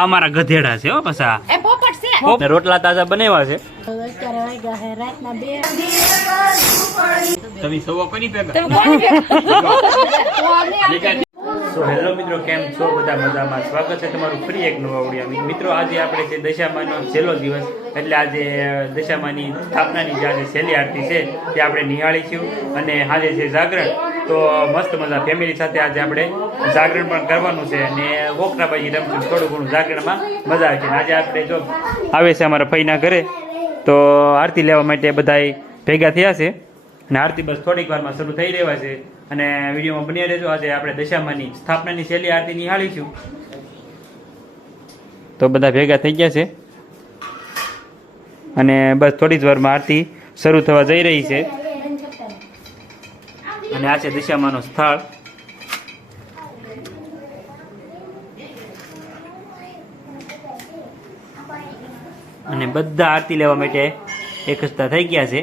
અમારા ગધેડા છે હો પસા એ પોપટ છે રોટલા તાજા બનાવ્યા છે અત્યારે વાગ્યા છે રાતના 2 તમે સવા કોની ભેગા તમે કોની ભેગા સો હેલો મિત્રો કેમ છો બધા મજામાં સ્વાગત છે તમારું ફરી એક નવા વિડિયો મિત્રો આજે આપણે જે દશામાનો છેલ્લો દિવસ એટલે આજે દશામાની સ્થાપનાની જે આજે છેલ્લી આરતી છે તે આપણે નિહાળીશું અને આજે છે જાગરણ તો મસ્ત મજા ફેમિલી સાથે આજે આપણે જાગરણ પણ કરવાનું છે અને વોકરાબાજી રમશું થોડું ઘણું જાગરણમાં મજા આવે છે આજે આપણે જો આવે છે અમારા ફઈના ઘરે તો આરતી લેવા માટે બધા ભેગા થયા છે અને આરતી બસ થોડીક વારમાં શરૂ થઈ રહ્યા છે અને વિડીયોમાં બની રહેજો આજે આપણે દશામાની સ્થાપનાની છેલ્લી આરતી નિહાળીશું તો બધા ભેગા થઈ ગયા છે અને બસ થોડી જ વારમાં આરતી શરૂ થવા જઈ રહી છે અને આ છે દશામાનું સ્થળ અને બધા આરતી લેવા માટે એકસ્તા થઈ ગયા છે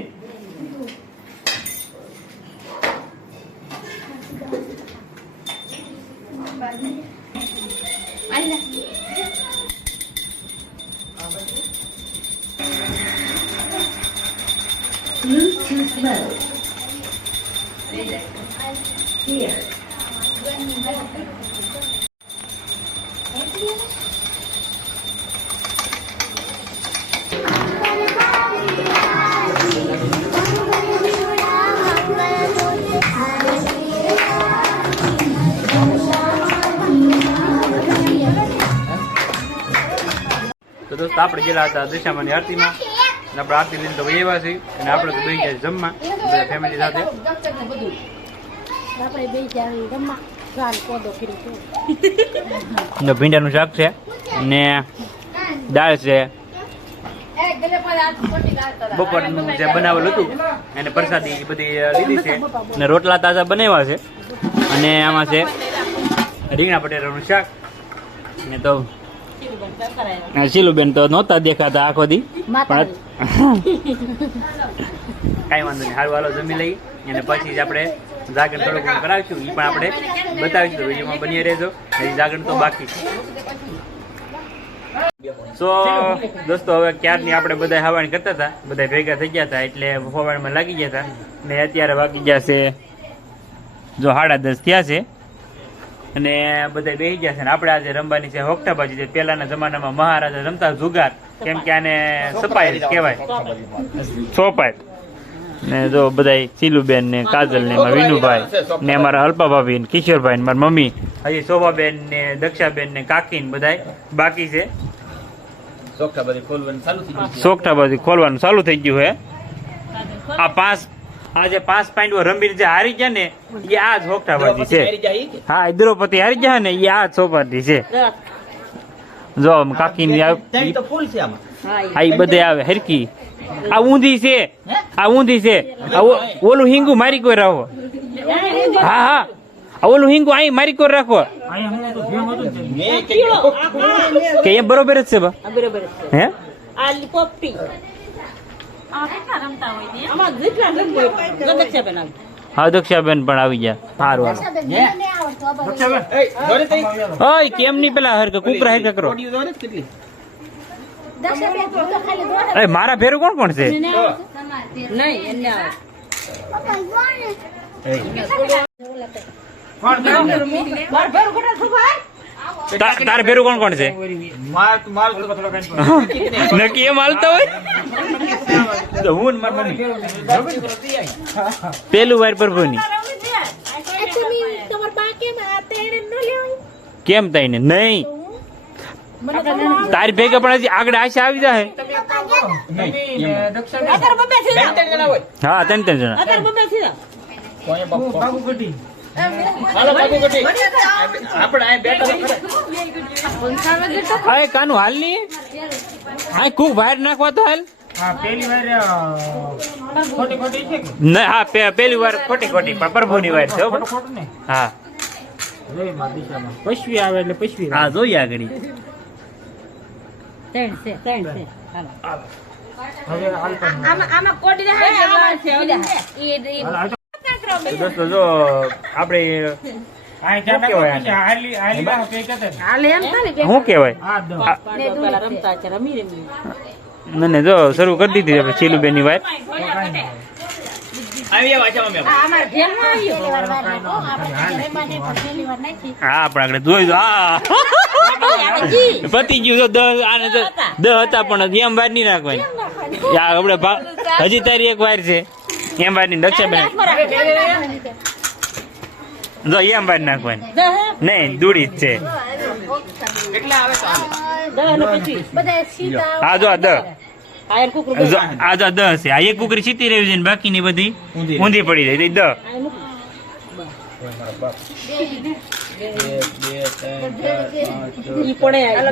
તો દોસ્તો આપણે ગયેલા હતા દશામાની આરતીમાં અને આપણે આરતી લઈને તો વહેવા છીએ અને આપણે તો બેસી ગયા જમવા બધા ફેમિલી સાથે આપણે બે ચાર રમવા ગાલ કોદો કરી ભીંડાનું શાક છે અને દાળ છે બપોરનું જે બનાવેલું હતું એને પ્રસાદી બધી લીધી છે અને રોટલા તાજા બનાવ્યા છે અને આમાં છે રીંગણા બટેટાનું શાક ને તો શીલુબેન તો નહોતા દેખાતા આખો દી પણ કાંઈ વાંધો નહીં હારું હાલો જમી લઈ અને પછી જ આપણે જાગરણ થોડું ઘણું કરાવીશું એ પણ આપણે બતાવીશું વિડીયોમાં બની રહેજો હજી જાગરણ તો બાકી છે સો દોસ્તો હવે ક્યારની આપણે બધા હવાણ કરતા હતા બધા ભેગા થઈ ગયા હતા એટલે હવાણમાં લાગી ગયા હતા ને અત્યારે વાગી ગયા છે જો 10:30 થયા છે અને બધા બેસી ગયા છે ને આપણે આજે રમવાની છે હોકટાબાજી જે પહેલાના જમાનામાં મહારાજા રમતા જુગાર કેમ કે આને સપાઈ કહેવાય સોપાઈ ને જો બધા સીલુબેન ને કાજલ ને વિનુભાઈ ને અમારા અલ્પા ભાભી ને કિશોરભાઈ ને મારી મમ્મી હજી શોભાબેન ને દક્ષાબેન ને કાકી ને બધા બાકી છે સોકઠાબાજી ખોલવાનું ચાલુ થઈ ગયું છે આ જે 5 પાંડવો રમીને જે હારી ગયા ને એ આ જ હોકટાબાજી છે હા દ્રૌપદી હારી ગયા ને એ આ જ સોપાટી છે જો કાકી ની આ બધે આવે હરકી આ ઊંધી છે ઓલું હિંગુ મારી કોઈ રાખો હા ઓલું હિંગુ અહીં મારી કોઈ રાખો કે એ બરોબર જ છે બા હે હા દક્ષાબેન પણ આવી ગયા સારું ઓય કેમ ની પેલા હરકા કુકરા હરકા કરો મારા ભેરું કોણ કોણ છે તાર ભેરું કોણ કોણ છે નક્કી એમ હાલતા હોય તો હું પેલું વાર પ્રભુની કેમ થાય ને નહીં તારી ભેગા પણ હજી આગળ આશા આવી જાય હા 3 જણા કાનું હાલ ની હા ખૂબ બહાર નાખવા તો હાલ પેલી વાર ખોટી પણ પ્રભુની વાર છે હા પશ્વી આવે એટલે પશ્વી હા જોઈએ આગળ દોસ્તો જો આપણે શું કહેવાય આને? હાલે એમ થાય ને કે શું કહેવાય ને દૂધ રમતા છે રમી મને જો શરૂ કરી દીધી આપણે શીલુબેન ની વાત અમાર ઘેરમાં આવ્યો પહેલી વાર વાર નાખો આપણે ઘરેમાં ને પણ પહેલી વાર નાખી હા આપણે આગળ જોઈ દો હા પતી ગયું તો 10 આને તો 10 હતા પણ એમ વાર નહીં નાખવાની યા આપણે હજી તારી એક વાર છે એમ વાર ની દક્ષાબેન જો એમ વાર નાખવાની નહીં દૂડી જ છે બધા સીધા આ જો આ 10 આ જો 10 છે આ એક કુકરી સીધી રહી છે ને બાકીની બધી ઊંધી પડી જાય 10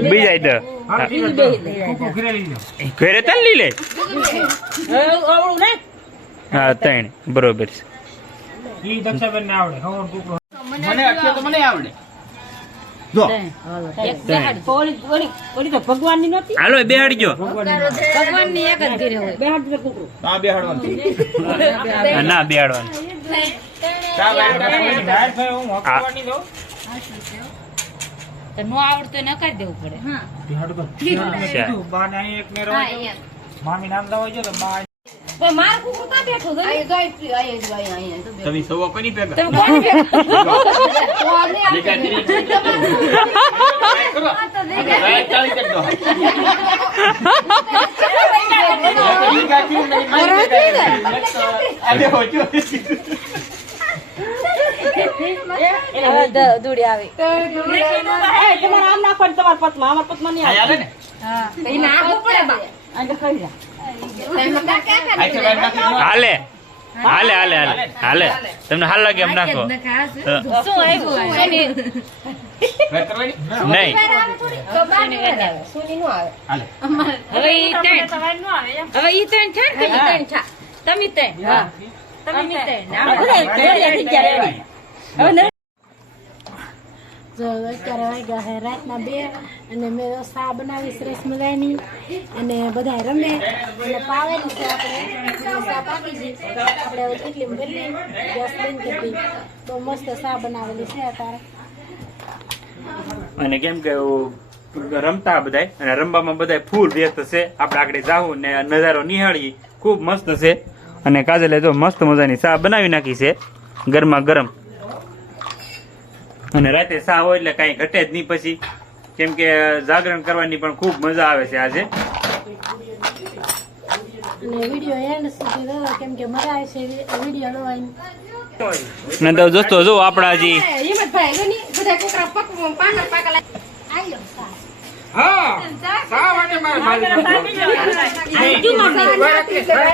બીજા 10 ઘરે તલ લઈ લે હા 3 બરોબર છે ભગવાન ની નહોતી હાલો બેહાડજો ભગવાન ની એક જ ઘરે હોય બેહાડ દે કુકરું ના બેહાડવાનું નો આવડતો ન કરી દેવું પડે પણ માર કુકરું કા બેઠો છે તમે સવા કોની ભેગા તમે કોણ બેઠો રાઈટ ચાલી કરજો અરે હોજો દૂડી આવી તમારે આમ નાખવાનું તમારા પતમાં અમારા પતમાં નહીં આયા ને આવે નાખવું પડે બા આઈ છે બેન નાખી હાલે હાલે હાલે હાલે હાલે તમને હાલ લાગે એમ નાખો શું આવ્યું વેટ કરવાની નહીં હાલે હવે ઈ ત્રણ હવે ઈ ત્રણ છે ને તમે ત્રણ છા તમે ત્રણ હા તમે ત્રણ આપણે થઈ ગયા હવે જો અત્યારે વાગ્યા છે રાતના 2 અને મેં સા બનાવી સરસ મજાની અને બધા રમે અને પાવેલી છે આપણે સા પાકી ગઈ આપણે હવે કેટલી ભરી ગેસ બંધ કરી દીધી બહુ મસ્ત સા બનાવેલી છે અત્યારે અને કેમ કે રમતા બધાય અને રમવામાં બધાય ફૂલ વ્યસ્ત છે આપણે આગળ જાવું ને નજારો નિહાળી ખૂબ મસ્ત છે અને કાજલે જો મસ્ત મજાની ચા બનાવી નાખી છે ગરમા ગરમ અને રાતે ચા હોય એટલે કાંઈ ઘટે જ નહીં પછી કેમ કે જાગરણ કરવાની પણ ખૂબ મજા આવે છે આજે અને વિડીયો એન્ડ સુધી રહો કેમ કે મજા આવે છે વિડીયો જોવાની ને તો દોસ્તો જો આપણા હજી હિંમતભાઈ જો ની બધા કોકરા પકવું પાકર પાકર આયો સા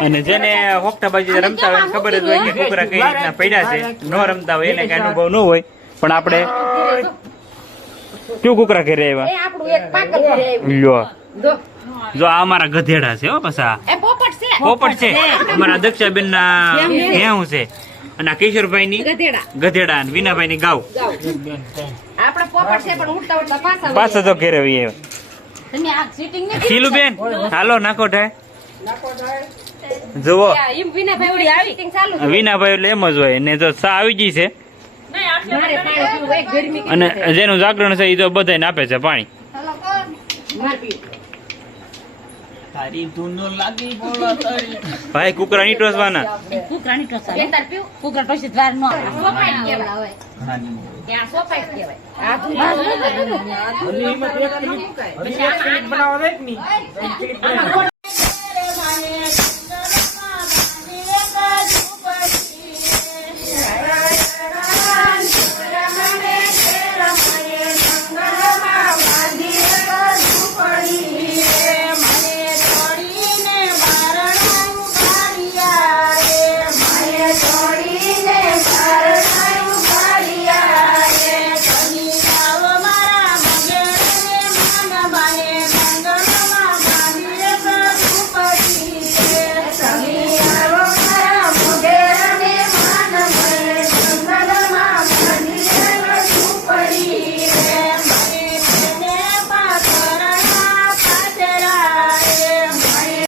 અને જેને હોકટાબાજી રમતા હોય એને ખબર જ હોય કે કુકરા કઈ રીતના પડ્યા છે ન રમતા હોય એને કઈ અનુભવ ન હોય પણ આપણે કયું કુકરા ઘરે આવ્યા એ આપણું એક પાકર ઘરે આવ્યું લ્યો જો જો આ અમારા ગધેડા છે હો પાછા એ પોપટ છે પોપટ છે અમારા દક્ષાબેન ના ભેહું છે અને આ કિશોરભાઈ ની ગધેડા અને વિનાભાઈ ની ગાવ આપણે પોપટ છે પણ ઉડતા ઉડતા પાછા પાછા તો ઘરે આવ્યા તમે આ સીટિંગ ને શીલુબેન હાલો નાખો ઠાય જુઓ એમ વિના ભાઈ ઓડી આવી સીટિંગ ચાલુ વિનાભાઈ એટલે એમ જ હોય ને જો સા આવી ગઈ છે મારે પાણી પીવું એક ગરમી અને જેનું જાગરણ છે એ તો બધાને આપે છે પાણી માર પીવું તારી ધૂનો લાગી બોલા તારી ભાઈ કુકરા ની ટોસવાના કુકરાની ટોસા બેતાર પીવું કુકરા પછી દ્વાર નો સોપાઈ કેવડા હોય ત્યાં સોપાઈ કહેવાય આ ધૂળ બનાવવા દે કે ની